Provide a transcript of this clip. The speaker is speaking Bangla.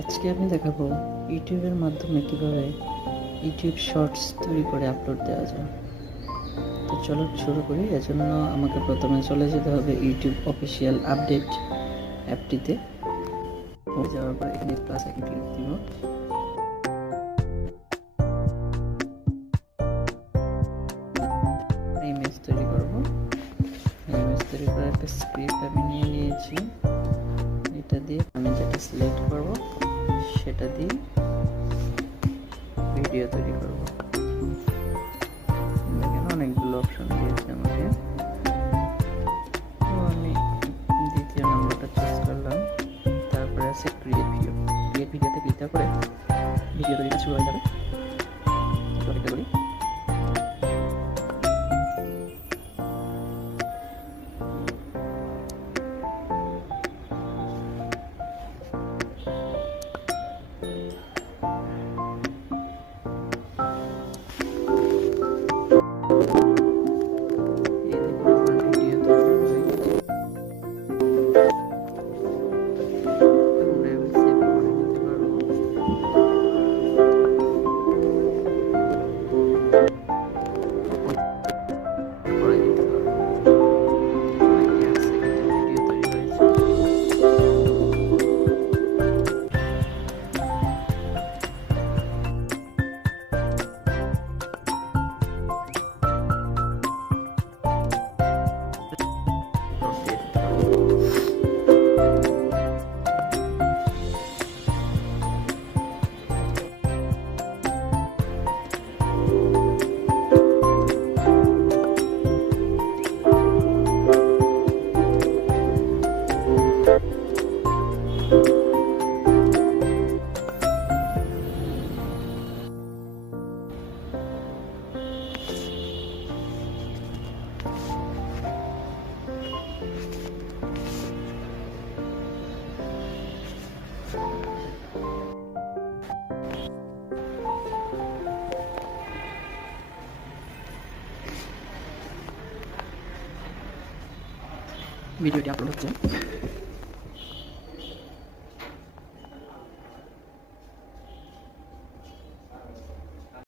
আজকে আমি দেখাবো ইউটিউবের মাধ্যমে কিভাবে ইউটিউব শর্টস তৈরি করে আপলোড দেওয়া যায়। তো চলো শুরু করি। এজন্য আমাকে প্রথমে চলে যেতে হবে ইউটিউব অফিসিয়াল আপডেট অ্যাপটিতে। যাওয়ার পর এখানে প্লাস আইকনে ক্লিক দিব। ইমেজ তৈরি করব। ইমেজ তৈরি করার একটা স্ক্রিপ্ট আমি নিয়ে নিয়েছি। এটা দিয়ে আমি যেটা সিলেক্ট করব সেটা দিয়ে ভিডিও তৈরি করব। দেখেন অনেকগুলো অপশন দিয়েছে আমাকে। তো আমি দ্বিতীয় নম্বরটা চুজ করলাম। তারপরে আছে ক্রিয়েট ভিডিও। ক্রিয়েট ভিডিওতে ক্লিক করে ভিডিও তৈরি শুরু হয়ে যাবে। অপেক্ষা করি। ভিডিওটি আপলোড হচ্ছে।